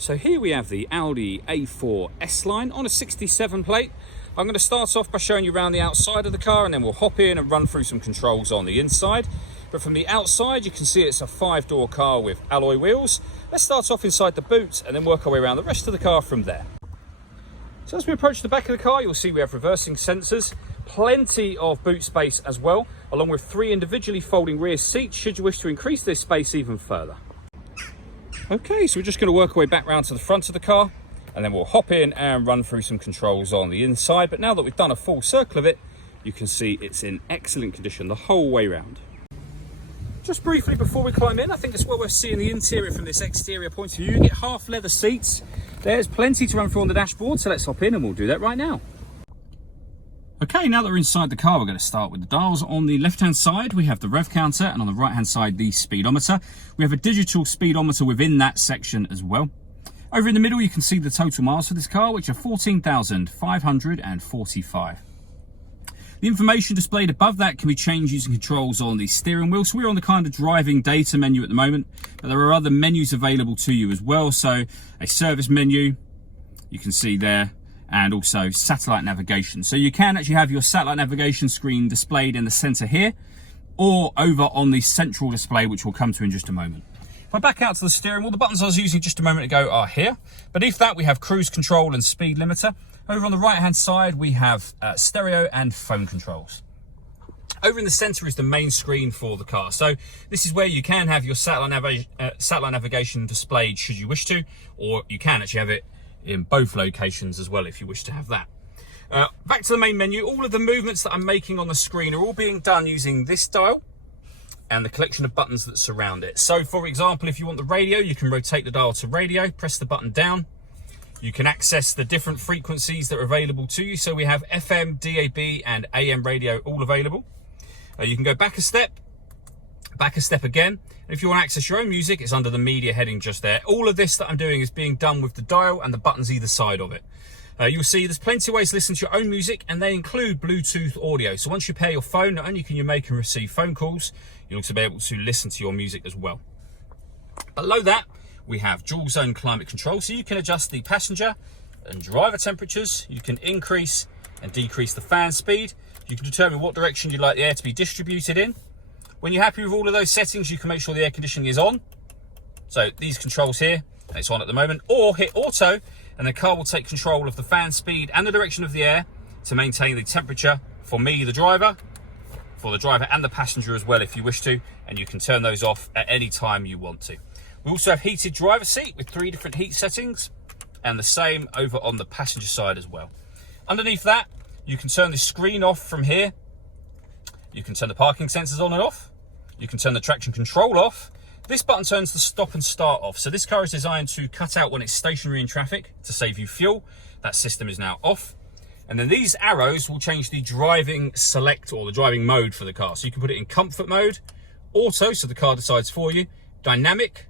So here we have the Audi A4 S-Line on a 67 plate. I'm going to start off by showing you around the outside of the car, and then we'll hop in and run through some controls on the inside. But from the outside, you can see it's a 5-door car with alloy wheels. Let's start off inside the boot and then work our way around the rest of the car from there. So as we approach the back of the car, you'll see we have reversing sensors, plenty of boot space as well, along with 3 individually folding rear seats should you wish to increase this space even further. Okay, so we're just going to work our way back round to the front of the car, and then we'll hop in and run through some controls on the inside. But now that we've done a full circle of it, you can see it's in excellent condition the whole way round. Just briefly before we climb in, I think it's well worth seeing the interior from this exterior point of view. You get half leather seats. There's plenty to run through on the dashboard, so let's hop in and we'll do that right now. Okay, now that we're inside the car, we're going to start with the dials. On the left-hand side, we have the rev counter, and on the right-hand side, the speedometer. We have a digital speedometer within that section as well. Over in the middle, you can see the total miles for this car, which are 14,545. The information displayed above that can be changed using controls on the steering wheel. So we're on the kind of driving data menu at the moment, but there are other menus available to you as well. So a service menu, you can see there, and also satellite navigation. So you can actually have your satellite navigation screen displayed in the center here, or over on the central display, which we'll come to in just a moment. If I back out to the steering wheel, the buttons I was using just a moment ago are here. Beneath that, we have cruise control and speed limiter. Over on the right-hand side, we have stereo and phone controls. Over in the center is the main screen for the car. So this is where you can have your satellite navigation displayed should you wish to, or you can actually have it in both locations as well if you wish to have that. Back to the main menu. All of the movements that I'm making on the screen are all being done using this dial and the collection of buttons that surround it. So for example, if you want the radio, you can rotate the dial to radio, press the button down. You can access the different frequencies that are available to you. So we have FM, DAB and AM radio all available. You can go back a step again. And if you want to access your own music, it's under the media heading just there. All of this that I'm doing is being done with the dial and the buttons either side of it. You'll see there's plenty of ways to listen to your own music, and they include Bluetooth audio. So once you pair your phone, not only can you make and receive phone calls, you'll also be able to listen to your music as well. Below that, we have dual zone climate control. So you can adjust the passenger and driver temperatures. You can increase and decrease the fan speed. You can determine what direction you'd like the air to be distributed in. When you're happy with all of those settings, you can make sure the air conditioning is on. So these controls here, it's on at the moment, or hit auto, and the car will take control of the fan speed and the direction of the air to maintain the temperature for me, the driver, for the driver and the passenger as well if you wish to, and you can turn those off at any time you want to. We also have heated driver seat with 3 different heat settings, and the same over on the passenger side as well. Underneath that, you can turn the screen off from here. You can turn the parking sensors on and off. You can turn the traction control off. This button turns the stop and start off. So this car is designed to cut out when it's stationary in traffic to save you fuel. That system is now off. And then these arrows will change the driving select or the driving mode for the car. So you can put it in comfort mode, auto, so the car decides for you, dynamic,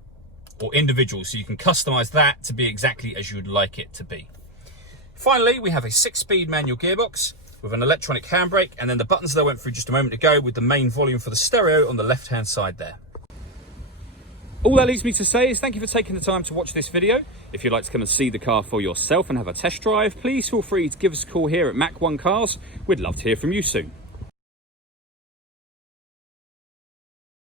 or individual. So you can customize that to be exactly as you would like it to be. Finally, we have a 6-speed manual gearbox with an electronic handbrake, and then the buttons that I went through just a moment ago with the main volume for the stereo on the left-hand side there. All that leaves me to say is thank you for taking the time to watch this video. If you'd like to come and see the car for yourself and have a test drive, please feel free to give us a call here at Mach 1 Cars. We'd love to hear from you soon.